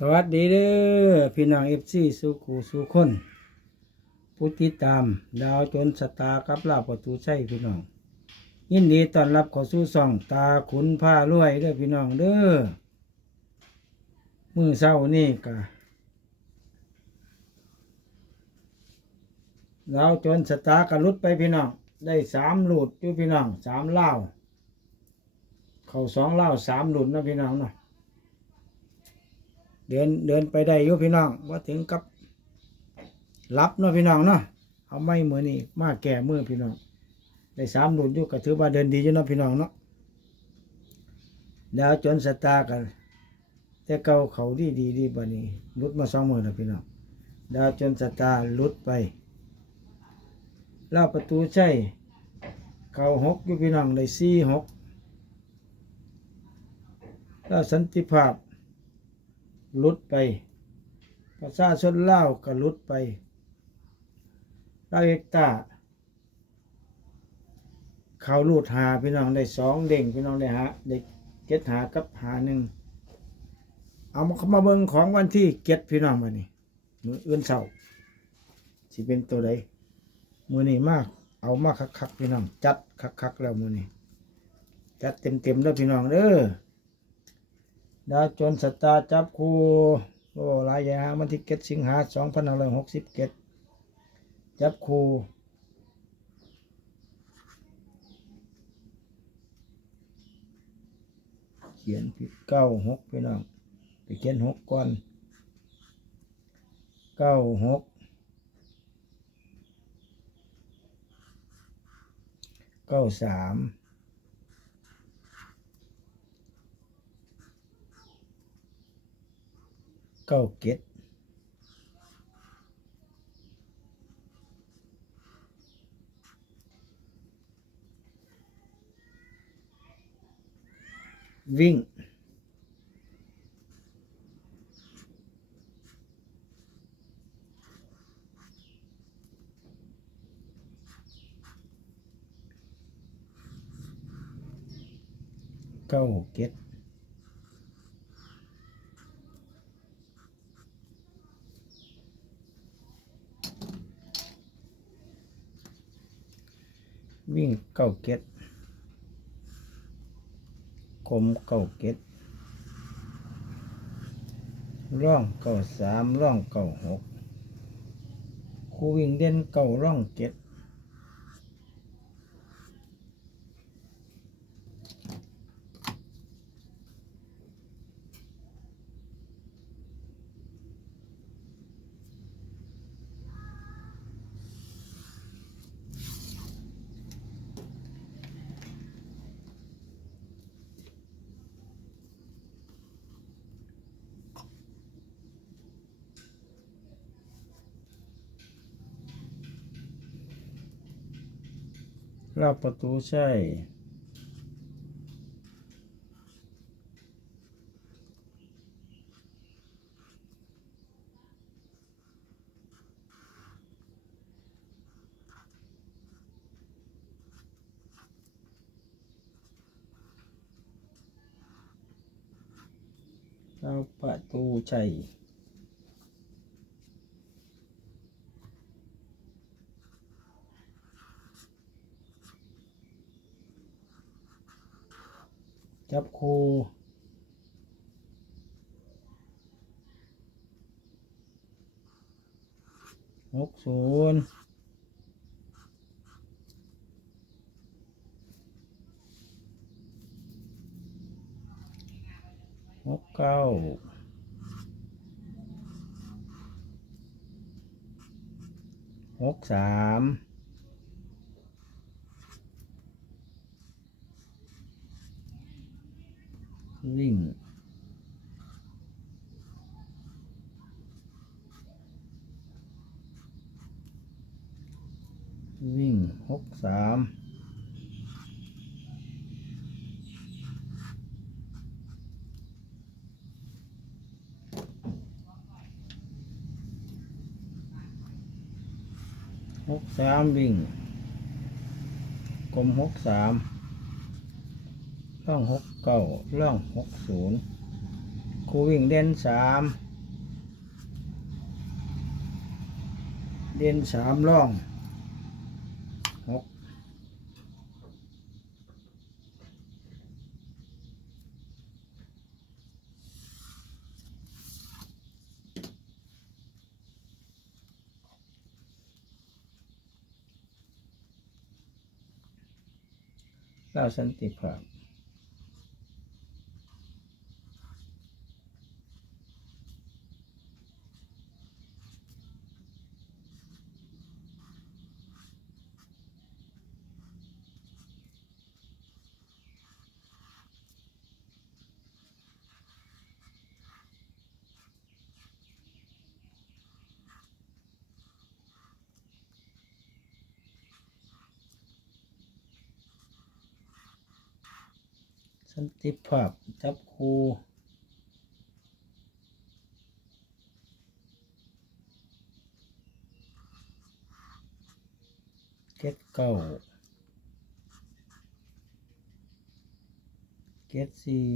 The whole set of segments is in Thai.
สวัสดีเด้อพี่น้องเอฟซีสุขูสุคนผู้ติดตาม ดาวจนสตาร์กับลาประตูใช่พี่น้อง ยินดีต้อนรับเข้าสู่ซ่อง ตาขุนผ้ารวยเด้อพี่น้องเด้อมือเศร้านี่กะดาวจนสตาร์กะลุดไปพี่น้อง ได้สามหลุดอยู่พี่น้องสามเล่า เขาสองเล่าสามหลุดนะพี่น้องเนาะ เดินเดินไปได้ยู่พี่น้องว่าถึงกับรับเนาะพี่น้องเนาะเอาไม่เหมือนนี่มาแก่มือพี่น้องได้สามหลุดอยู่ก็ถือว่าเดินดีอยู่เนาะพี่น้องเนาะดาวจนสตาร์กัน แต่เก่าเขาดีดีดีบันนี้ลุดมาสองมือแล้วพี่น้องดาวจนสตาร์หลุดไปล่าประตูใช่เก่าหกยู่พี่น้องได้สี่หกแล้วสันติภาพ ลุดไปประชาชนเล่าก็ลุดไปลาเอกตาเขาลูดหาพี่น้องได้สองเด้งพี่น้องได้หาได้เก็ดหากับหาหนึ่งเอามาเข้ามาเบิ่งของวันที่เก็ดพี่น้องมานี่มืออื่นเสาสิเป็นตัวใดมือนี้มากเอามาคักๆพี่น้องจัดคักๆแล้วมือนี้จัดเต็มๆแล้วพี่น้องเด้อ ดาวจนสตาจับคู่โอ้ลายอย่างวันที่เก็ดสิงหาสองพันห้าร้อยหกสิบเก็ดจับคู่เขียนผิดเก้าหกพี่น้องไปเขียนหกก่อนเก้าหกเก้าสาม เก้าเก็ดวิ่งเก้าเก็ด วิ่งเก้าเก็ดคมเก้าเก็ดร่องเก้าสามร่องเก้าหกคู่วิ่งเด่นเก้าร่องเก็ด รอบประตูใช่รอบประตูใช่ จับคู่หกศูนย์หกเก้าหกสาม วิ่งวิ่งหกสามหกสามวิ่งกลมหกสาม ล่องหกเก้าล่องหกศูนย์ครูวิ่งเด่นสามเด่นสามล่องหกเก้าสันติภาพ สันติภาพจับคูเก็ดเก้าเก็ดสี่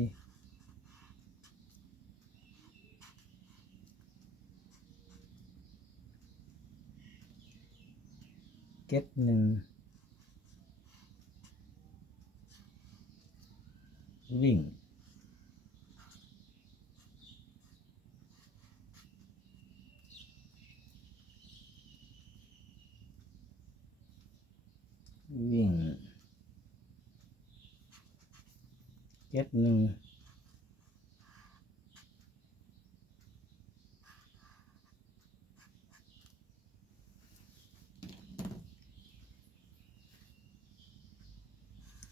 เก็ดหนึ่ง วิ่ง วิ่งเจ็ดหนึ่ง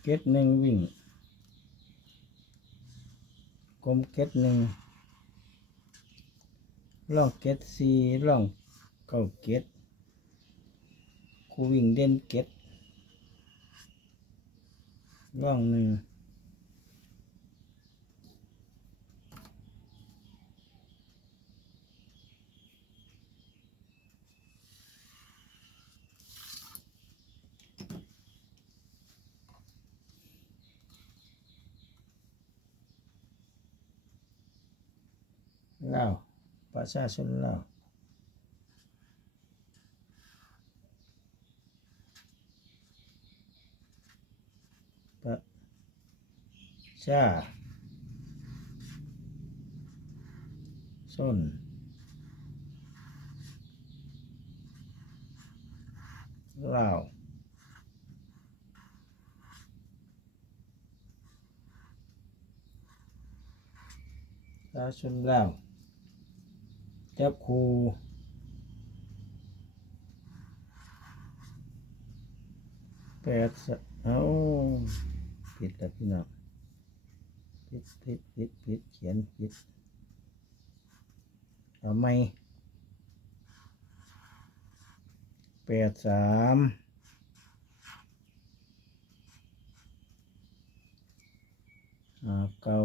เจ็ดหนึ่งวิ่งก ลมเก็ดหนึ่งล่องเก็ดสี่ล่องเก้าเก็ดคูวิ่งเด่นเก็ดล่องหนึ่ง ล่าวประชาชนเล่าวประชาชนเล่าวประชาชนเล่าว จับครูแปดสเอาผิดแล้วพี่น้องผิดผิดผิดผิดเขียนผิดเอาไหมแปดสามห้าเก้า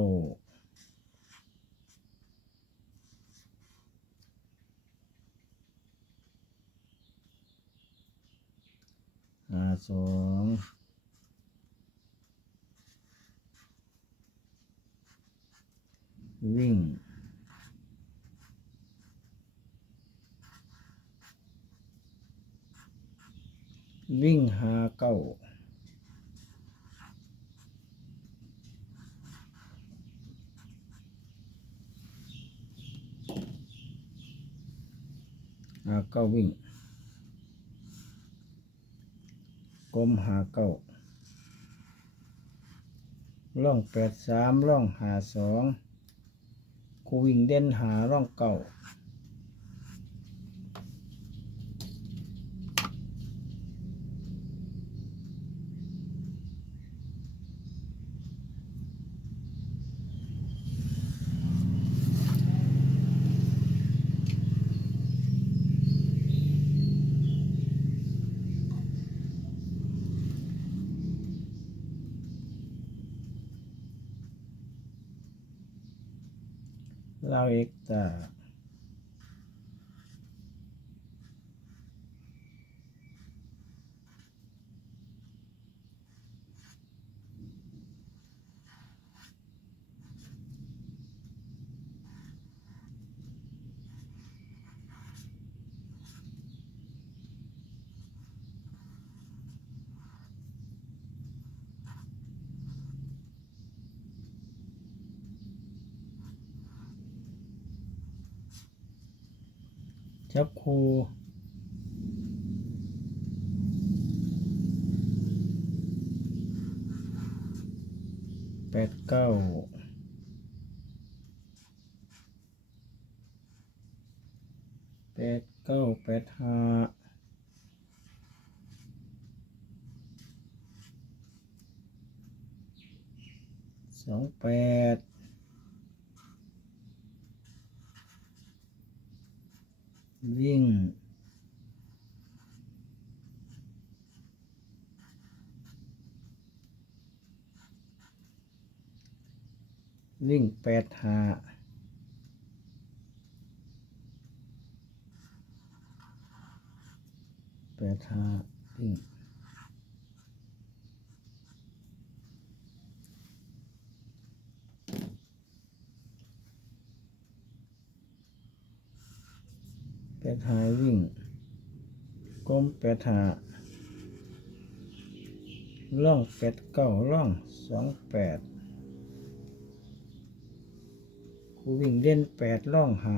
สองวิ่งวิ่งหาเก้าหาเก้าวิ่ง กลมหาเก้าร่องแปดสามร่องหาสองคูวิ่งเด่นหาร่องเก้า เรา จับคูแปดเก้าแปดเก้าแปดห้าสองแปด วิ่ง วิ่งแปดหาแปดหาวิ่ง แปดหาวิ่งกลมแปดหาล่องแปดเก้าล่องสองแปดกูวิ่งเล่นแปดล่องหา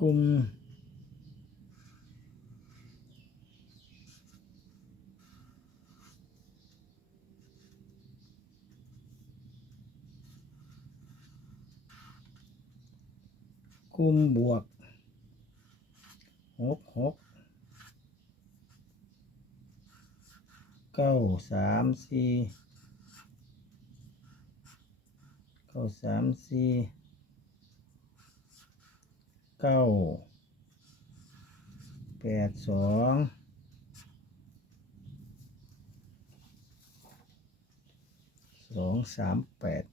กุม กุมบวกหกหกเก้าสามสี่เก้าสามสี่เก้าแปดสองสองสามแปด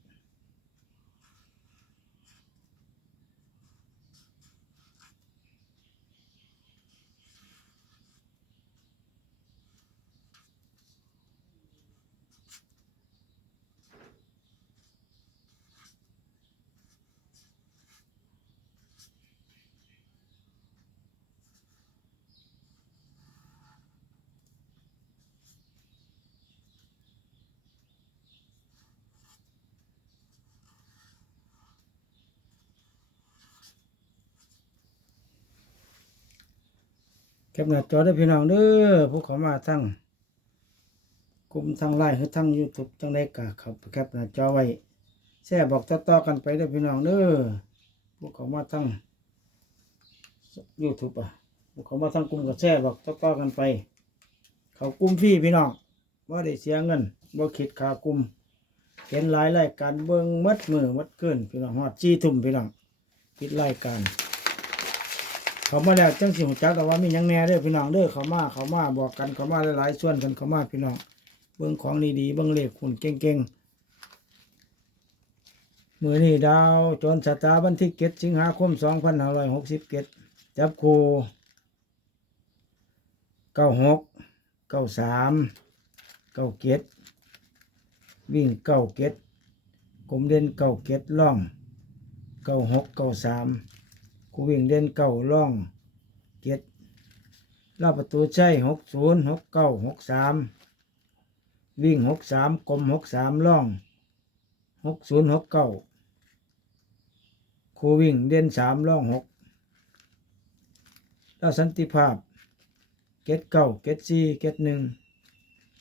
แคปหน้าจอได้พี่น้องเด้อผู้เขามาทั้งกลุ่มทั้งไลน์หรือทั้งยูทูบจังได้กะครับแคปหน้าจอไว้แชร์บอกต่อๆกันไปเด้พี่น้องเด้อผู้เขามาทั้งยูทูบอะผู้เขามาทั้งกลุ่มก็แชร์บอกต่อๆกันไป เขากลุ่มฟรีพี่น้องว่าได้เสียเงินบ่คิดค่ากลุ่มเห็นหลายรายการเบิ่งมัดมือมัดเกินพี่น้องฮอดจี้ทุ่มพี่น้องปิดรายการ เขามาแล้วจังสิหัวจักแต่ว่ามียังแน่เด้อพี่น้องเด้อเขามาเขามาบอกกันเขามาหลายๆส่วนกันเขามาพี่น้องเบิ่งของดีๆเบิ่งเลขหุ่นเก่งๆมือนี้ดาวจนสตาร์บันที่เก็ดสิงหาคม2567จับคู่96 93 97วิ่ง97กลมเด่น97ล่อง96 93กููวิ่งเด่นเก้าล่องเจ็ดลาประตูใช่หกศูนย์หกเก้าหกสามวิ่งหกสามกลมหกสามล่องหกศูนย์หกเก้าคูวิ่งเด่นสามล่องหกแล้วสันติภาพเก็ดเก้าเก็ดสี่เก็ดหนึ่ง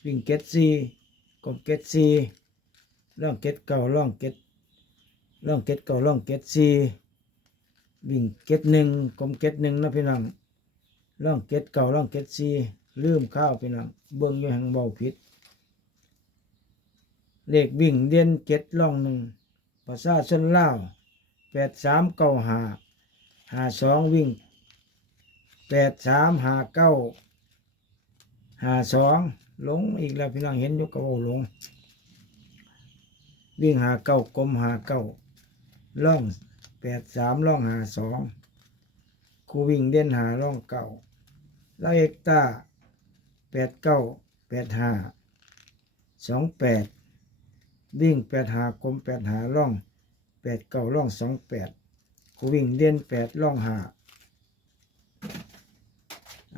วิ่งเก็ดสี่กลมเก็ดสี่ล่องเก็ดเก้าล่องเก็ดล่องเก็ดเก้าล่องเก็ดสี่ วิ่งเก็ตหนึ่งกลมเก็ตหนึ่งนะพี่น้องร่องเก็ตเก่าร่องเก็ตซีลืมข้าวพี่น้องเบิ่งอยู่แห่งเบาผิดเลขวิ่งเด่นเก็ตร่องหนึ่งภาษาชนเล่าแปดสามเก้าหาหาสองวิ่งแปดสามหาเก้าหาสองลงอีกแล้วพี่น้องเห็นอยู่กับโอลงวิ่งหาเก้ากลมหาเก้าร่อง แปดสามล่องหาสองครูวิ่งเด่นหาล่องเก่าล้วเอกตาแปดเก้าแปดห้าสองแปดวิ่งแปดหากลมแปดหาล่องแปดเก้าล่องสองแปดผู้วิ่งเด่นแปดล่องหา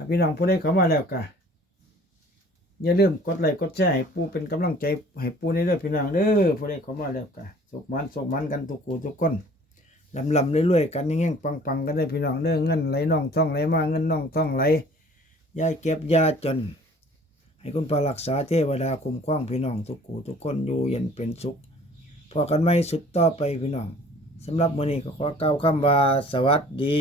พี่น้องผู้ใดเข้ามาแล้วกะอย่าลืมกดไลค์กดแชร์ให้ปูเป็นกำลังใจให้ปูในเด้องพี่น้องเด้อผู้ใดเข้ามาแล้วกะสุขมันสุขมันกันทุกคูทุกคน ลำลำเรื่อยๆกันแง่งๆปังๆกันได้พี่น้องเด้อเงินไหลน่องท่องไหลมาเงินน่องท่องไหลยายเก็บยาจน ให้คุณพระรักษาเทวดาคุ้มครองพี่น้องทุกคู่ทุกคนอยู่เย็นเป็นสุขพอกันไม่สุดต่อไปพี่น้องสำหรับมื้อนี้ก็ขอกล่าวคำว่าสวัสดี